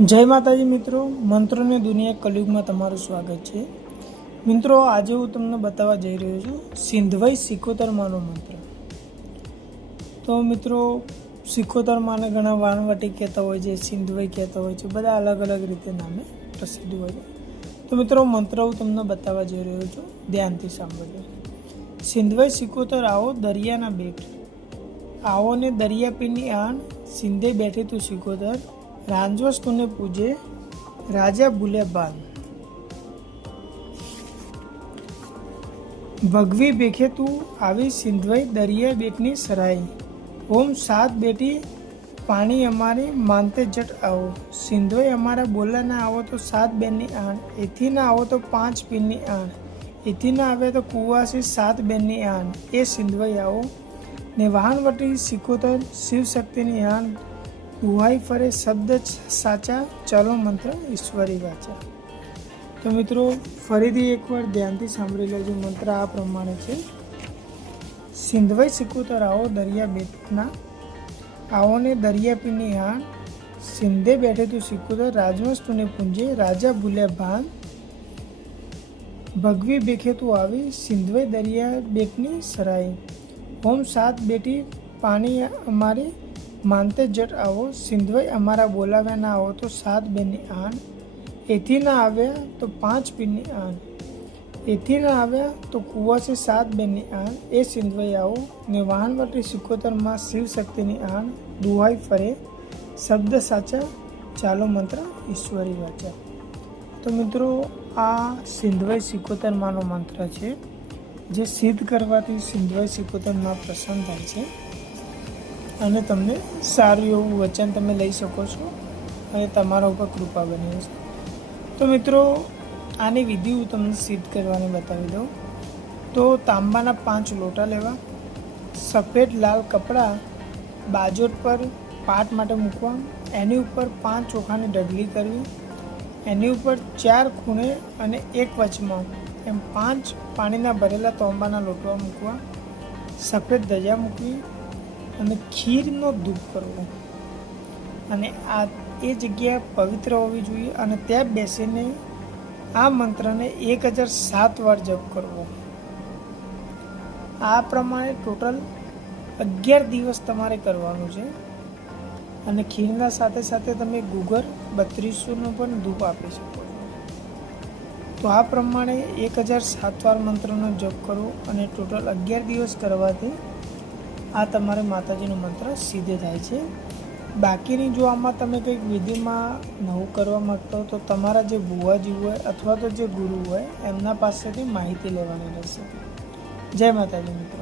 जय माताजी मित्रों, मंत्रों ने दुनिया कलयुग में तमारू स्वागत है। मित्रों, आज हूँ तमने बतावा जई रह्यो छुं सिंधवई 76 मानो मंत्र। तो मित्रों, 76 माने घणा वाणवटी कहता होय छे, सिंधवई कहता होय छे, बधा अलग अलग रीते नामे प्रसिद्ध होय छे। तो मित्रों, मंत्र हूँ तमने बतावा जई रह्यो छुं, ध्यानथी सांभळजो। सिंधवई 76 आओ दरियाना बेट, आओ ने दरिया पीनी आण, सिंधे बैठे तू 76, रांजवस तूने पूजे, राजा बुले बान। भगवी बेखे तू आवी सिंधवई दरिया बेटनी सराई। ओम 7 बेटी पानी अमारी मानते जट आओ। सिंधवई अमारा बोला ना आवो तो 7 बेनी आण, एथी ना आवो तो 5 पीनी आण, एथी ना आवे तो कुवासी 7 बेनी आण, ए सिंधवई आओ ने वाहनवटी 76 शिव शक्तिनी आण। दुहाई फरे शब्द साचा, चालो मंत्र ईश्वरी वाचा। तो मित्रों, फरीथी एक बार ध्यानथी सांभળી लेजो। मंत्र आ प्रमाणे छे। सिंधवई 76 आओ दरिया बेटना, आओ ने दरिया पीनी आण, सिंधे बैठे तू 76, राजवंश तूने पूंजे, राजा भूले भान। भगवी बेखे तू आवी, सिंधवई दरिया बेटनी सराई। ओम 7 बेटी पानी अमारी मानते जट आओ। सिंधवई अमारा बोलाव्या ना आओ तो 7 बेनी आण, एथी ना आव्या तो 5 पीनी आण, एथी ना आव्या तो कुआ से 7 बेनी आण, ए सिंधवई आओ ने वाहनवटी 76 मां शिव शक्तिनी आण। दुहाई फरे शब्द साचा, चालो मंत्र ईश्वरी वाचा। तो मित्रों, आ सिंधवई 76 मानो मंत्र छे, जे सिद्ध करवाथी सिंधवई 76 मां प्रसन्न थाय छे અને તમને સારું એવું વચન તમે લઈ શકો છો અને તમારા ઉપર કૃપા બની છે। તો મિત્રો, આની વિધિ હું તમને સિદ્ધ કરવાની બતાવી દઉં। તો તાંબાના 5 લોટા લેવા, સફેદ લાલ કપડા બાજોટ પર પાટ માટે મૂકવા, એની ઉપર 5 ચોખાની ડગલી કરવી, એની ઉપર 4 ખૂણે અને 1 વચમાં એમ 5 પાણીના ભરેલા તાંબાના લોટવા મૂકવા, સફેદ ધજા મૂકવી અને ખીરનો ધૂપ કરવો, અને આ એ જગ્યા પવિત્ર હોવી જોઈએ અને ત્યાં બેસીને આ મંત્રને 1007 વાર જપ કરવો। આ પ્રમાણે ટોટલ 11 દિવસ તમારે કરવાનું છે અને ખીરના સાથે સાથે તમે ગુગર 3200નો પણ ધૂપ આપી શકો છો। તો આ પ્રમાણે 1007 વાર મંત્રનો જપ કરવો અને ટોટલ 11 દિવસ કરવાથી આ તમારે માતાજીનો મંત્ર સિદ્ધ થાય છે। બાકીની જો આમાં તમે કંઈક વિધિમાં નવું કરવા માગતા હો તો તમારા જે બુવાજી હોય અથવા તો જે ગુરુ હોય એમના પાસેથી માહિતી લેવાની રહેશે। જય માતાજી મિત્રો।